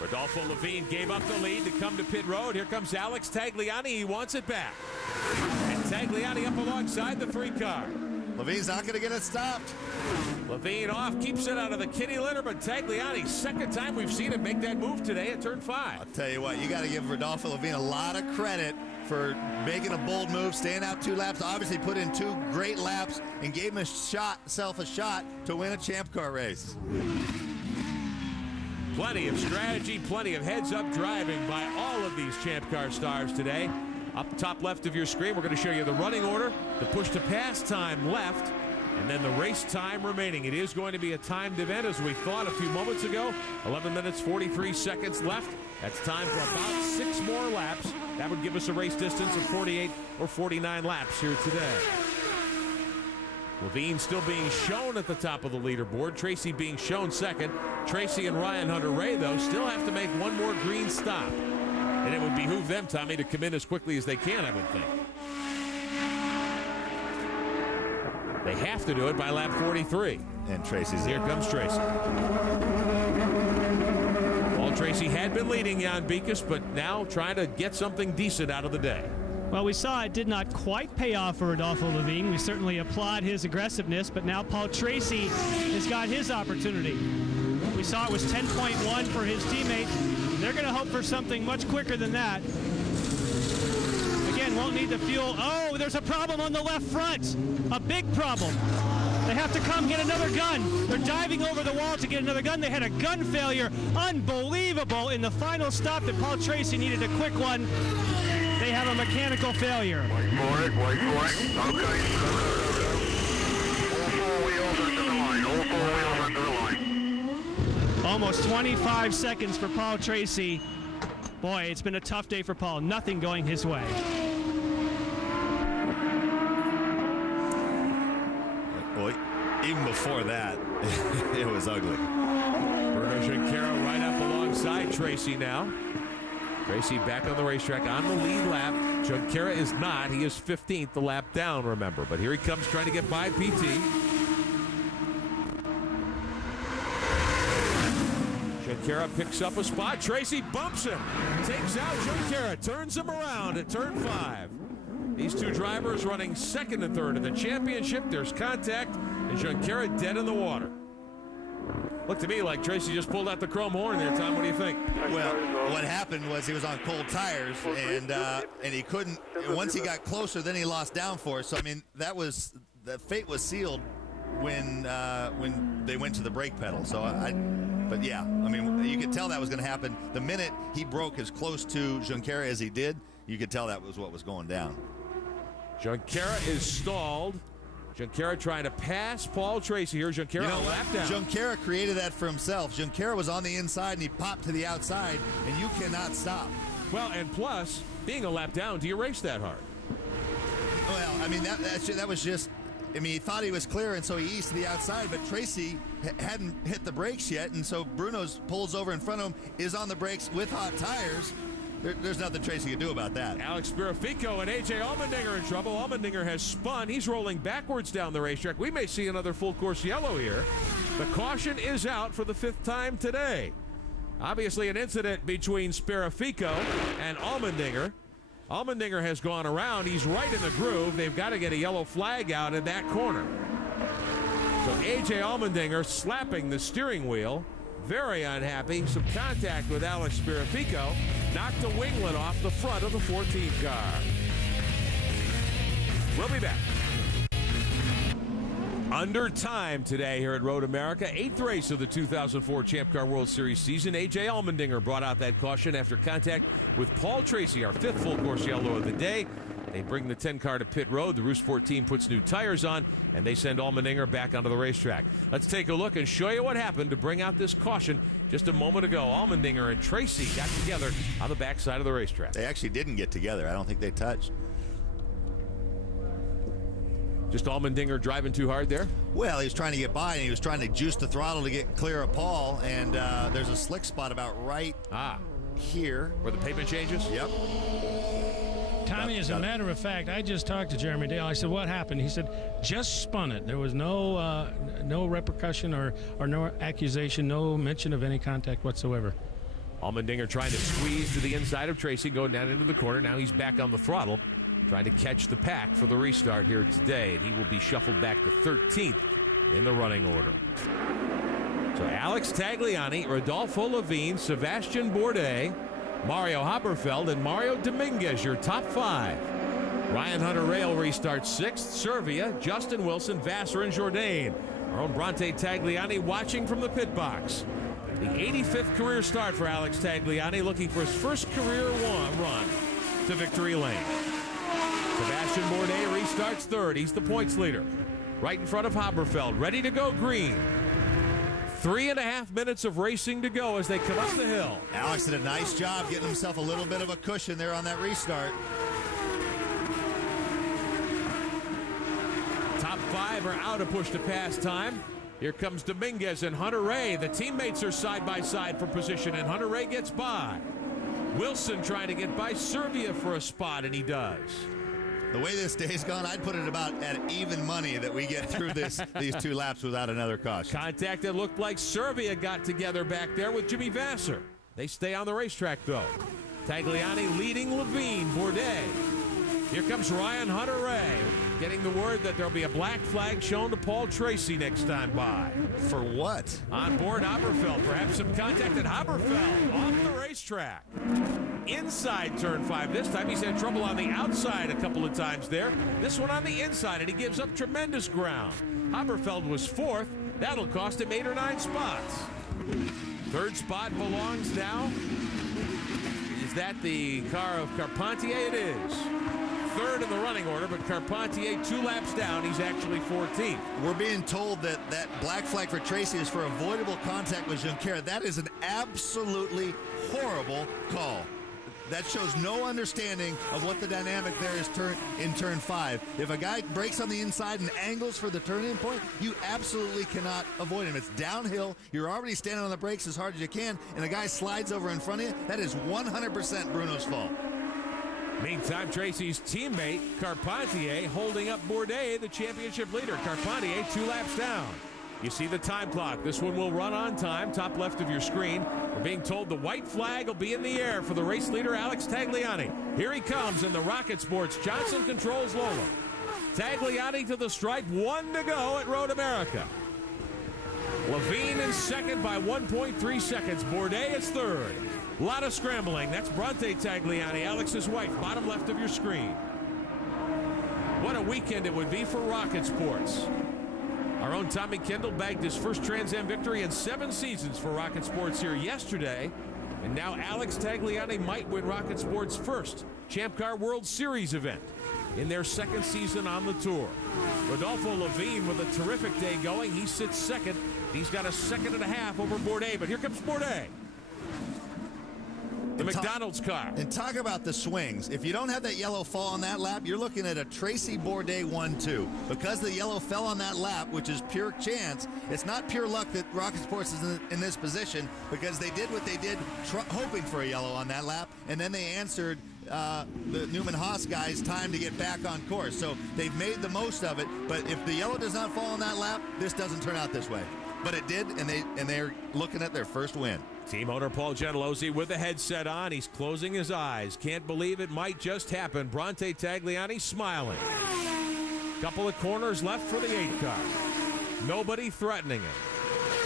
Rodolfo Levine gave up the lead to come to pit road. Here comes Alex Tagliani. He wants it back. And Tagliani up alongside the 3-car. Levine's not going to get it stopped. Levine off, keeps it out of the kitty litter, but Tagliani, second time we've seen him make that move today at turn 5. I'll tell you what, you got to give Rodolfo Levine a lot of credit for making a bold move, staying out 2 laps, obviously put in 2 great laps, and gave himself a shot to win a Champ Car race. Plenty of strategy, plenty of heads-up driving by all of these Champ Car stars today. Up top left of your screen, we're going to show you the running order, the push-to-pass time left, and then the race time remaining. It is going to be a timed event, as we thought a few moments ago. 11 minutes, 43 seconds left. That's time for about 6 more laps. That would give us a race distance of 48 or 49 laps here today. Levine still being shown at the top of the leaderboard. Tracy being shown second. Tracy and Ryan Hunter-Ray, though, still have to make one more green stop. And it would behoove them, Tommy, to come in as quickly as they can, I would think. They have to do it by lap 43. And Tracy's here. Comes Tracy. Paul Tracy had been leading Jan Beekes, but now trying to get something decent out of the day. Well, we saw it did not quite pay off for Rodolfo Levine. We certainly applaud his aggressiveness, but now Paul Tracy has got his opportunity. We saw it was 10.1 for his teammate. They're going to hope for something much quicker than that. Again, won't need the fuel. Oh, there's a problem on the left front. A big problem. They have to come get another gun. They're diving over the wall to get another gun. They had a gun failure. Unbelievable. In the final stop that Paul Tracy needed a quick one, they have a mechanical failure. Wait for it. Okay. All 4 wheels under the line. All 4 wheels under the line. Almost 25 seconds for Paul Tracy. Boy, it's been a tough day for Paul. Nothing going his way. Boy, even before that, it was ugly. Bruno Junqueira right up alongside Tracy now. Tracy back on the racetrack on the lead lap. Junqueira is not. He is 15th the lap down, remember. But here he comes trying to get by PT. Junqueira picks up a spot. Tracy bumps him. Takes out Junqueira. Turns him around at turn 5. These two drivers running second and third in the championship. There's contact, and Junqueira dead in the water. Looked to me like Tracy just pulled out the chrome horn there, Tom. What do you think? Well, what happened was he was on cold tires, and he couldn't. Once he got closer, then he lost downforce. So I mean, the fate was sealed when they went to the brake pedal. So but yeah, I mean, you could tell that was going to happen the minute he broke as close to Junqueira as he did. You could tell that was what was going down. Junqueira is stalled. Junqueira trying to pass Paul Tracy here. Junqueira on a lap down. Junqueira created that for himself. Junqueira was on the inside and he popped to the outside, and you cannot stop. Well, and plus, being a lap down, do you race that hard? Well, I mean, that was just, I mean, he thought he was clear, and so he eased to the outside, but Tracy hadn't hit the brakes yet, and so Bruno's pulls over in front of him, is on the brakes with hot tires. There's nothing Tracy can do about that. Alex Spirafico and A.J. Allmendinger in trouble. Allmendinger has spun. He's rolling backwards down the racetrack. We may see another full course yellow here. The caution is out for the 5th time today. Obviously an incident between Spirafico and Allmendinger. Allmendinger has gone around. He's right in the groove. They've got to get a yellow flag out in that corner. So A.J. Allmendinger slapping the steering wheel. Very unhappy. Some contact with Alex Spirafico. Knocked a winglet off the front of the 14 car. We'll be back. Under time today here at Road America. 8th race of the 2004 Champ Car World Series season. A.J. Allmendinger brought out that caution after contact with Paul Tracy, our 5th full course yellow of the day. They bring the 10 car to pit road. The Roost 14 puts new tires on, and they send Allmendinger back onto the racetrack. Let's take a look and show you what happened to bring out this caution just a moment ago. Allmendinger and Tracy got together on the backside of the racetrack. They actually didn't get together. I don't think they touched. Just Allmendinger driving too hard there? Well, he was trying to get by, and he was trying to juice the throttle to get clear of Paul, and there's a slick spot about right here. Where the pavement changes? Yep. Tommy, as a matter of fact, I just talked to Jeremy Dale. I said, what happened? He said, just spun it. There was no repercussion or no accusation, no mention of any contact whatsoever. Allmendinger trying to squeeze to the inside of Tracy, going down into the corner. Now he's back on the throttle, trying to catch the pack for the restart here today. And he will be shuffled back to 13th in the running order. So Alex Tagliani, Rodolfo Levine, Sebastian Bourdais, Mario Haberfeld, and Mario Dominguez, your top 5. Ryan Hunter-Reay will restart 6th. Servia, Justin Wilson, Vassar, and Jourdain. Our own Bronte Tagliani watching from the pit box. The 85th career start for Alex Tagliani, looking for his first career run to victory lane. Sebastian Bourdais restarts 3rd. He's the points leader. Right in front of Haberfeld, ready to go green. 3.5 minutes of racing to go as they come up the hill. Alex did a nice job getting himself a little bit of a cushion there on that restart. Top 5 are out of push-to-pass time. Here comes Dominguez and Hunter-Reay. The teammates are side by side for position, and Hunter-Reay gets by. Wilson trying to get by Servia for a spot, and he does. The way this day's gone, I'd put it about at even money that we get through these 2 laps without another caution. Contact that looked like Servia got together back there with Jimmy Vassar. They stay on the racetrack, though. Tagliani leading Levine, Bourdais. Here comes Ryan Hunter-Reay, getting the word that there'll be a black flag shown to Paul Tracy next time by. For what? On board Haberfeld. Perhaps some contact at Haberfeld off the racetrack. Inside turn 5 this time. He's had trouble on the outside a couple of times there. This one on the inside, and he gives up tremendous ground. Haberfeld was 4th. That'll cost him 8 or 9 spots. 3rd spot belongs now. Is that the car of Carpentier? It is. 3rd in the running order, but Carpentier 2 laps down. He's actually 14th. We're being told that that black flag for Tracy is for avoidable contact with Junqueira. That is an absolutely horrible call. That shows no understanding of what the dynamic there is in turn 5. If a guy breaks on the inside and angles for the turn-in point, you absolutely cannot avoid him. It's downhill. You're already standing on the brakes as hard as you can, and a guy slides over in front of you. That is 100% Bruno's fault. Meantime, Tracy's teammate, Carpentier, holding up Bourdais, the championship leader. Carpentier 2 laps down. You see the time clock. This one will run on time, top left of your screen. We're being told the white flag will be in the air for the race leader, Alex Tagliani. Here he comes in the Rocket Sports. Johnson controls Lola. Tagliani to the stripe, 1 to go at Road America. Levine in 2nd by 1.3 seconds. Bourdais is 3rd. A lot of scrambling. That's Bronte Tagliani, Alex's wife, bottom left of your screen. What a weekend it would be for Rocket Sports. Our own Tommy Kendall bagged his first Trans Am victory in 7 seasons for Rocket Sports here yesterday. And now Alex Tagliani might win Rocket Sports' first Champ Car World Series event in their 2nd season on the tour. Rodolfo Levine with a terrific day going. He sits 2nd. He's got a 2.5 over Bourdais, but here comes Bourdais. The McDonald's car. And talk about the swings. If you don't have that yellow fall on that lap, you're looking at a Tracy Bourdais 1-2. Because the yellow fell on that lap, which is pure chance, it's not pure luck that Rocket Sports is in this position, because they did what they did hoping for a yellow on that lap, and then they answered the Newman-Haas guys time to get back on course. So they've made the most of it, but if the yellow does not fall on that lap, this doesn't turn out this way. But it did, and they're looking at their first win. Team owner Paul Gentilozzi with the headset on. He's closing his eyes. Can't believe it might just happen. Bronte Tagliani smiling. Couple of corners left for the 8 car. Nobody threatening him.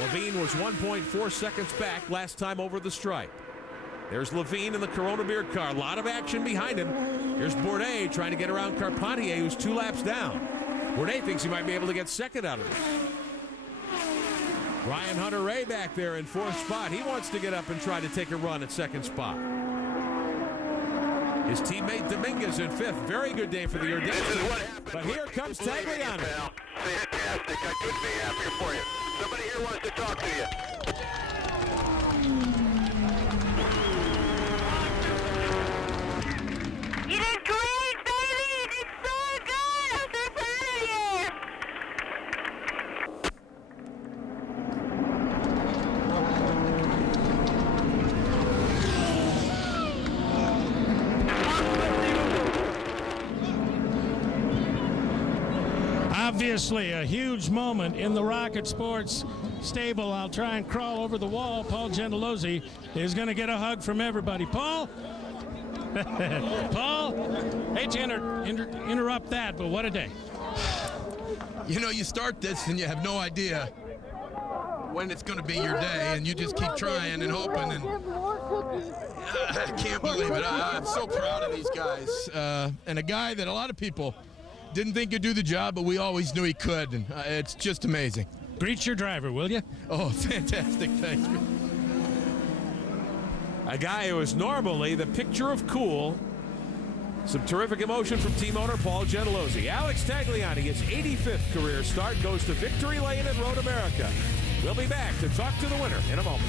Levine was 1.4 seconds back last time over the stripe. There's Levine in the Corona Beer car. A lot of action behind him. Here's Bourdais trying to get around Carpentier, who's 2 laps down. Bourdais thinks he might be able to get 2nd out of this. Ryan Hunter-Reay back there in 4th spot. He wants to get up and try to take a run at 2nd spot. His teammate Dominguez in 5th. Very good day for the Urdinski. But here comes Tagliani. Fantastic. I couldn't be happier for you. Somebody here wants to talk to you. You did great, baby! You did so good! I'm so proud of you! Obviously, a huge moment in the Rocket Sports stable, I'll try and crawl over the wall. Paul Gentilozzi is going to get a hug from everybody. Paul? Paul? Hate to interrupt that, but what a day. You know, you start this and you have no idea when it's going to be your day, and you just keep trying and hoping, and I can't believe it. I'm so proud of these guys. And a guy that a lot of people didn't think could do the job, but we always knew he could, and it's just amazing. Greet your driver, will you? Oh, fantastic. Thanks. A guy who is normally the picture of cool. Some terrific emotion from team owner Paul Gentilozzi. Alex Tagliani, his 85th career start, goes to victory lane at Road America. We'll be back to talk to the winner in a moment.